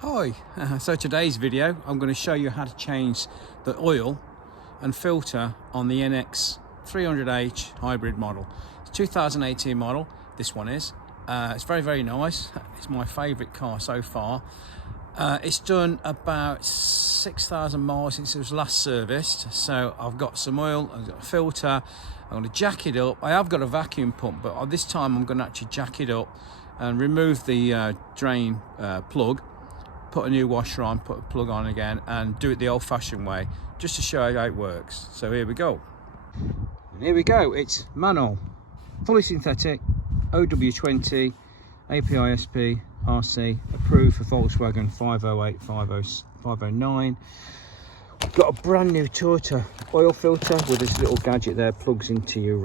Hi, so today's video I'm going to show you how to change the oil and filter on the NX 300h hybrid model. It's 2018 model, this one is. It's very nice. It's my favourite car so far. It's done about 6,000 miles since it was last serviced, so I've got some oil, I've got a filter, I'm going to jack it up. I have got a vacuum pump, but this time I'm going to actually jack it up and remove the drain plug, put a new washer on, put a plug on again, and do it the old-fashioned way, just to show you how it works. So here we go. And here we go, it's Mannol, fully synthetic, OW20, APISP, RC, approved for Volkswagen 508, 509. We've got a brand new Toyota oil filter with this little gadget there, plugs into your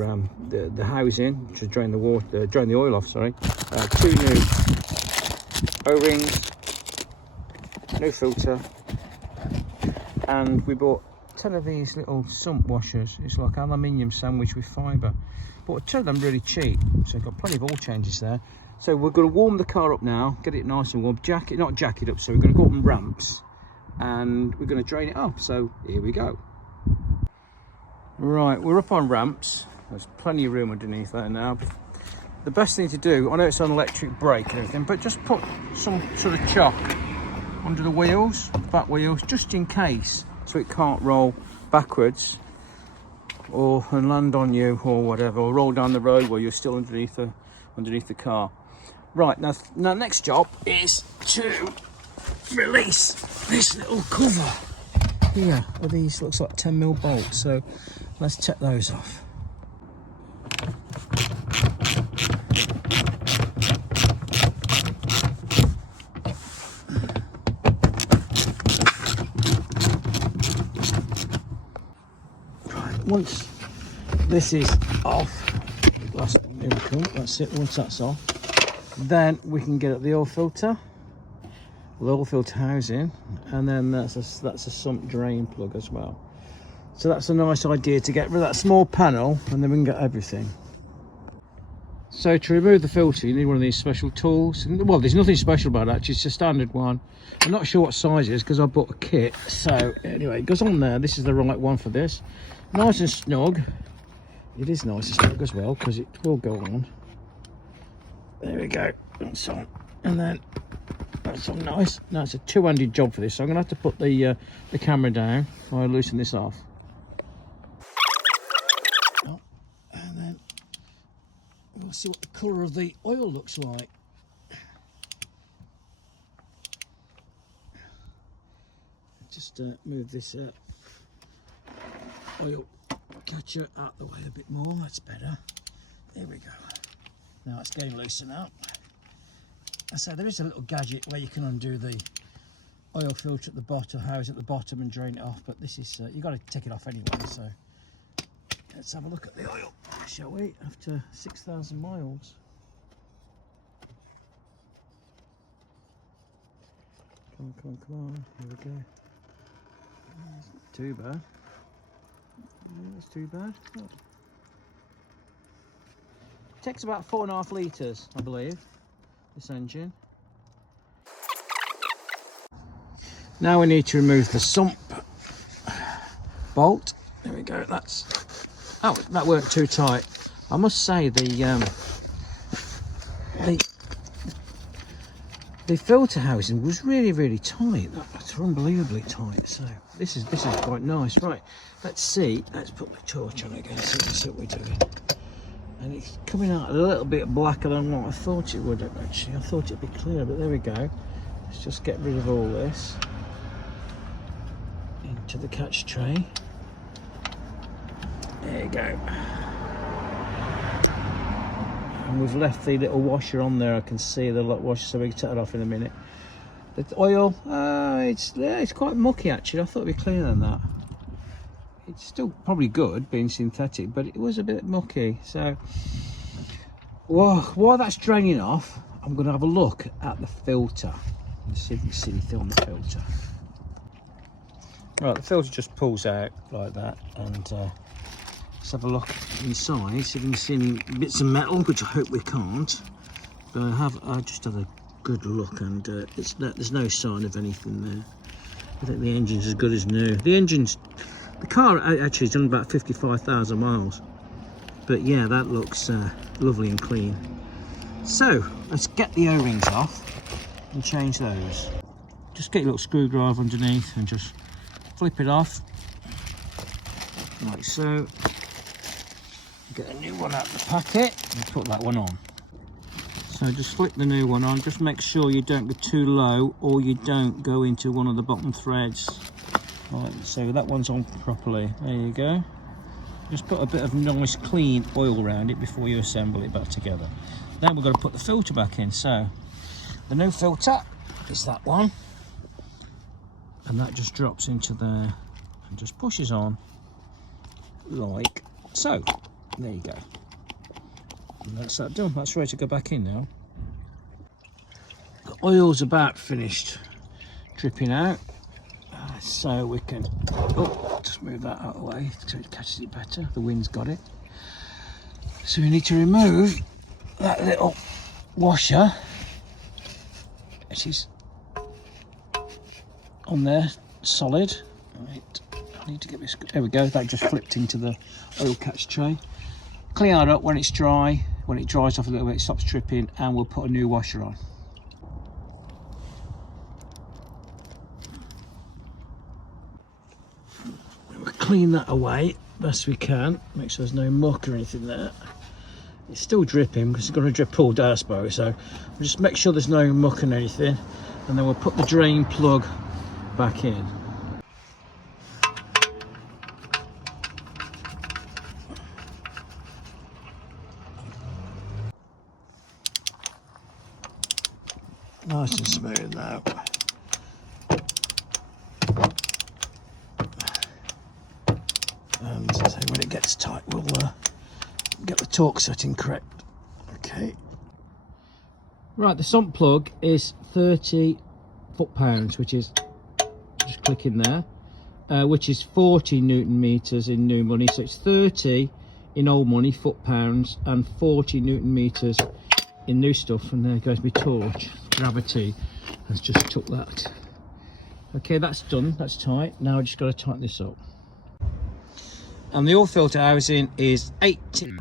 the housing to drain the water, drain the oil off. Sorry, 2 new O-rings, new filter, and we bought 10 of these little sump washers. It's like aluminium sandwich with fibre. Bought 10 of them really cheap, so I've got plenty of oil changes there. So we're going to warm the car up now, get it nice and warm, not jack it up, so we're going to go up on ramps and we're going to drain it off. So here we go. Right, we're up on ramps. There's plenty of room underneath there now. The best thing to do, I know it's an electric brake and everything, but just put some sort of chalk under the wheels, back wheels, just in case, so it can't roll backwards and land on you or whatever, or roll down the road where you're still underneath the car. Right, now next job is to release this little cover here with these, looks like 10mm bolts, so let's take those off. Right, once this is off, here we go, that's it. Once that's off, then we can get at the oil filter, housing, and then that's a sump drain plug as well. So that's a nice idea, to get rid of that small panel, and then we can get everything. So to remove the filter, you need one of these special tools. Well, there's nothing special about it, actually, it's a standard one. I'm not sure what size it is because I bought a kit. So anyway, it goes on there. This is the right one for this. Nice and snug. It is nice and snug as well, because it will go on. There we go, that's on, and then that's on nice. Now it's a two-handed job for this, so I'm going to have to put the camera down while I loosen this off. Oh, and then we'll see what the colour of the oil looks like. Just move this oil catcher out the way a bit more, that's better. There we go. Now it's getting looser now. So there is a little gadget where you can undo the oil filter at the bottom, house at the bottom, and drain it off, but this is, you've got to take it off anyway. So let's have a look at the oil, shall we, after 6,000 miles. Come on, here we go. It's not too bad. It's too bad. Oh. Takes about 4.5 litres, I believe, this engine. Now we need to remove the sump bolt. There we go. Oh, that worked too tight. I must say the filter housing was really tight. That's unbelievably tight. So this is quite nice. Right, let's see. Let's put the torch on again. See what we're doing. And it's coming out a little bit blacker than what I thought it would have, actually. I thought it'd be clear, but there we go. Let's just get rid of all this into the catch tray. There you go. And we've left the little washer on there. I can see the little washer, so we can take it off in a minute. The oil, it's quite mucky, actually. I thought it'd be cleaner than that. It's still probably good being synthetic, but it was a bit mucky. So while that's draining off, I'm going to have a look at the filter. Let's see if you can see anything on the filter. Right, the filter just pulls out like that, and let's have a look inside, see if we can see any bits of metal, which I hope we can't. But I just had a good look, and there's no sign of anything there. I think the engine's as good as new. The car actually has done about 55,000 miles. But yeah, that looks lovely and clean. So let's get the O-rings off and change those. Just get your little screwdriver underneath and just flip it off, like so. Get a new one out of the packet and put that one on. So just flip the new one on. Just make sure you don't go too low or you don't go into one of the bottom threads. Right, so that one's on properly. There you go. Just put a bit of nice clean oil around it before you assemble it back together. Then we're going to put the filter back in. So the new filter is that one, and that just drops into there and just pushes on like so. There you go. And that's that done. That's ready to go back in now. The oil's about finished dripping out, so we can just move that out of the way so it catches it better. The wind's got it. So we need to remove that little washer, which is on there solid. Right, I need to get this. There we go. That just flipped into the oil catch tray. Clean that up when it's dry. When it dries off a little bit, it stops dripping, and we'll put a new washer on. We'll clean that away best we can. Make sure there's no muck or anything there. It's still dripping because it's going to drip all day, I suppose. So we'll just make sure there's no muck and anything, and then we'll put the drain plug back in. Nice and smooth now. And so when it gets tight, we'll get the torque setting correct. Okay. Right, the sump plug is 30 foot-pounds, which is, just click in there, which is 40 Newton meters in new money. So it's 30 in old money, foot-pounds, and 40 Newton meters in new stuff. And there goes my torch. Gravity has just took that. Okay, that's done, that's tight. Now I just got to tighten this up. And the oil filter housing is 18.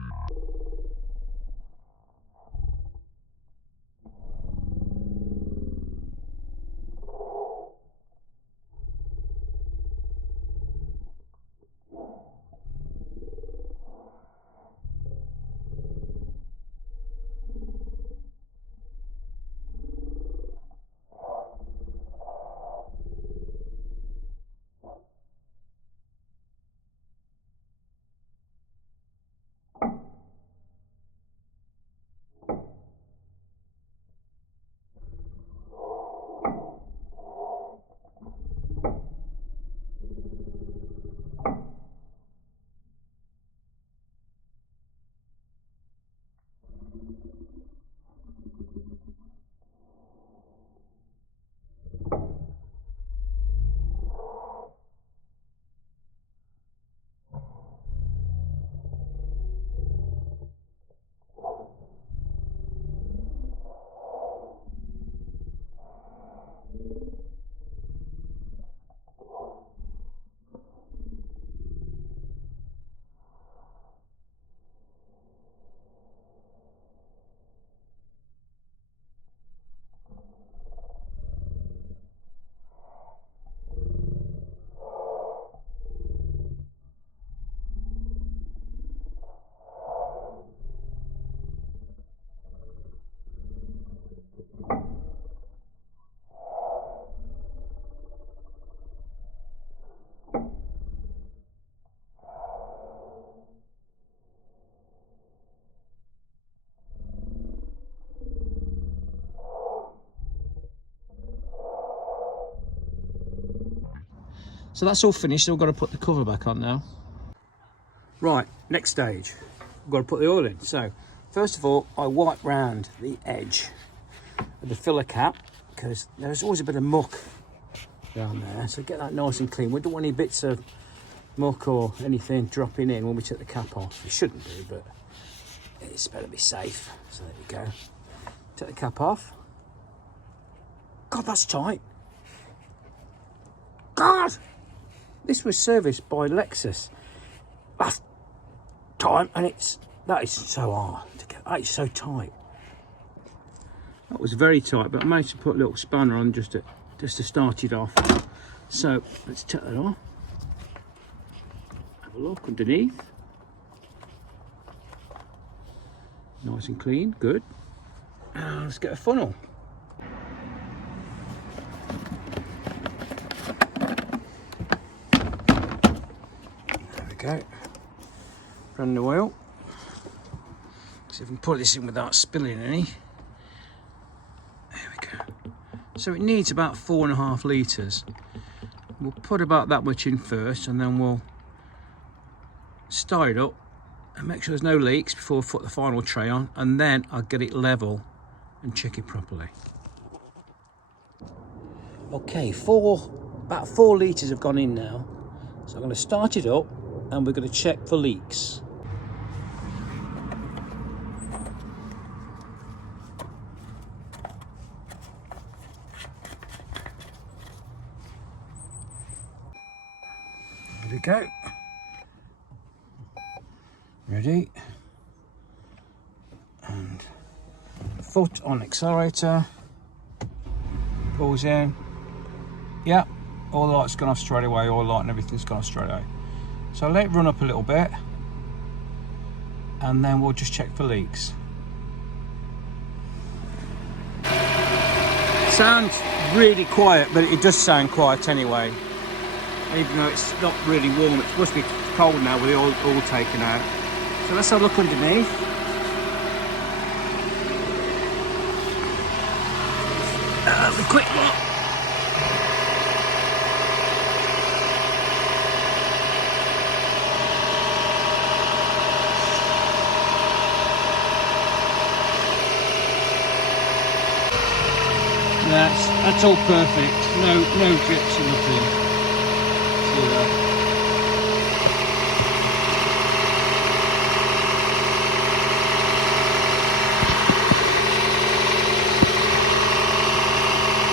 So that's all finished, so we've got to put the cover back on now. Right, next stage, we've got to put the oil in. So first of all, I wipe round the edge of the filler cap because there's always a bit of muck down there, so get that nice and clean. We don't want any bits of muck or anything dropping in when we take the cap off. It shouldn't do, but it's better be safe. So there we go. Take the cap off. God, that's tight. God! This was serviced by Lexus last time, and that is so hard to get. That is so tight. That was very tight, but I managed to put a little spanner on just to start it off. So let's take that off. Have a look underneath. Nice and clean, good. Let's get a funnel. There we go. Brand new oil. See if we can put this in without spilling any. There we go. So it needs about 4.5 litres. We'll put about that much in first, and then we'll stir it up and make sure there's no leaks before we put the final tray on, and then I'll get it level and check it properly. Okay, about 4 litres have gone in now, so I'm going to start it up and we're going to check for leaks. There we go. Ready, and foot on accelerator, pulls in. Yeah, all the light's gone off straight away, all the light and everything's gone off straight away. So let it run up a little bit, and then we'll just check for leaks. Sounds really quiet, but it does sound quiet anyway. Even though it's not really warm, it must be cold now with the oil taken out. So let's have a look underneath. A quick look. That's all perfect. No drips or nothing. See that?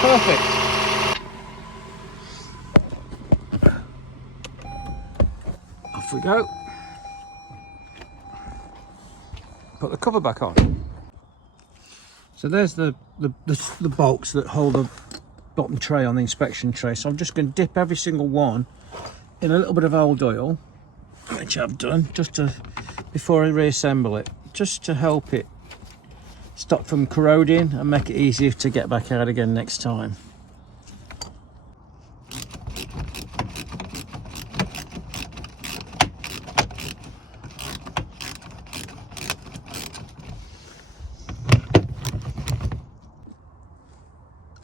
Perfect. Off we go. Put the cover back on. So there's the bolts that hold the bottom tray on the inspection tray. So I'm just going to dip every single one in a little bit of old oil, which I've done before I reassemble it, just to help it stop from corroding and make it easier to get back out again next time.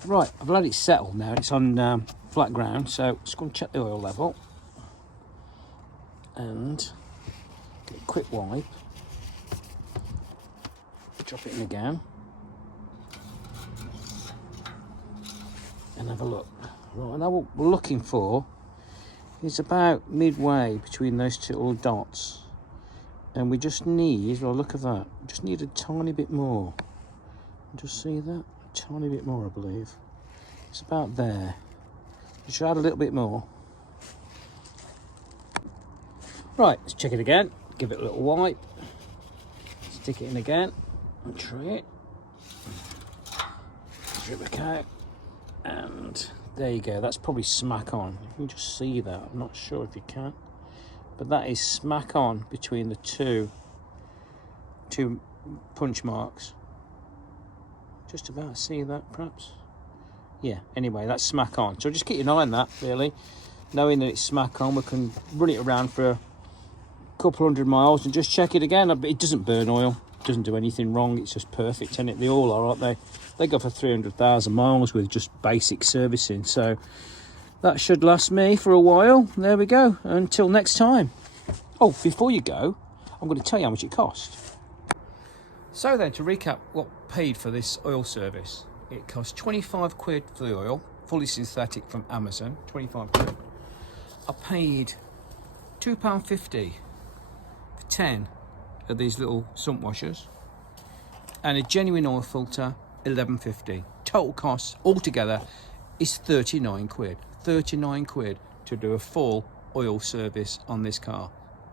Right, I've let it settle now, it's on flat ground, so just going to check the oil level and get a quick wipe, drop it in again and have a look. Right, now what we're looking for is about midway between those two little dots, and we just need, well, look at that, just need a tiny bit more. Just see that? A tiny bit more, I believe. It's about there. You should add a little bit more. Right, let's check it again. Give it a little wipe. Stick it in again. And try it. Drip it out. And there you go. That's probably smack on. You can just see that. I'm not sure if you can. But that is smack on between the two punch marks. Just about see that, perhaps. Yeah, anyway, that's smack on. So just keep an eye on that, really. Knowing that it's smack on, we can run it around for a couple 100 miles and just check it again. It doesn't burn oil, it doesn't do anything wrong, it's just perfect, isn't it? They all are, aren't they? They go for 300,000 miles with just basic servicing. So that should last me for a while. There we go, until next time. Oh, before you go, I'm going to tell you how much it cost. So then, to recap what paid for this oil service, it cost 25 quid for the oil, fully synthetic from Amazon, 25 quid. I paid £2.50 for 10 of these little sump washers, and a genuine oil filter, £11.50. total cost altogether is 39 quid. 39 quid to do a full oil service on this car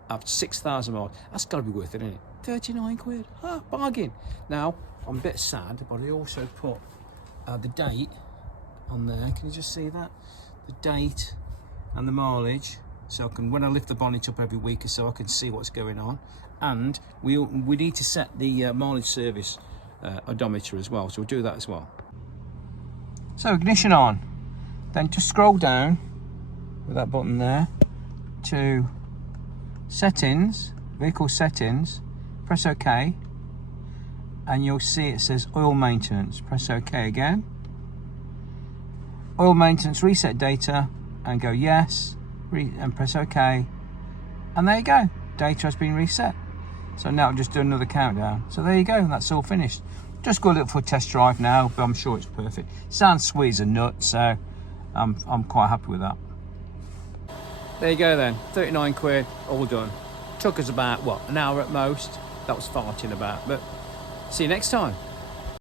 after 6,000 miles. That's got to be worth it, isn't it? 39 quid, bargain. Now, I'm a bit sad, but I also put the date on there. Can you just see that? The date and the mileage, so I can, when I lift the bonnet up every week or so, I can see what's going on. And we need to set the mileage service odometer as well, so we'll do that as well. So ignition on, then just scroll down with that button there to settings, vehicle settings, press OK, and you'll see it says oil maintenance. Press OK again. Oil maintenance reset data, and go yes, and press OK, and there you go, data has been reset. So now I'll just do another countdown. So there you go, that's all finished. Just go a little for a test drive now, but I'm sure it's perfect. Sounds sweet as a nut, so I'm quite happy with that. There you go then, 39 quid, all done. Took us about, what, an hour at most? That was farting about, but see you next time.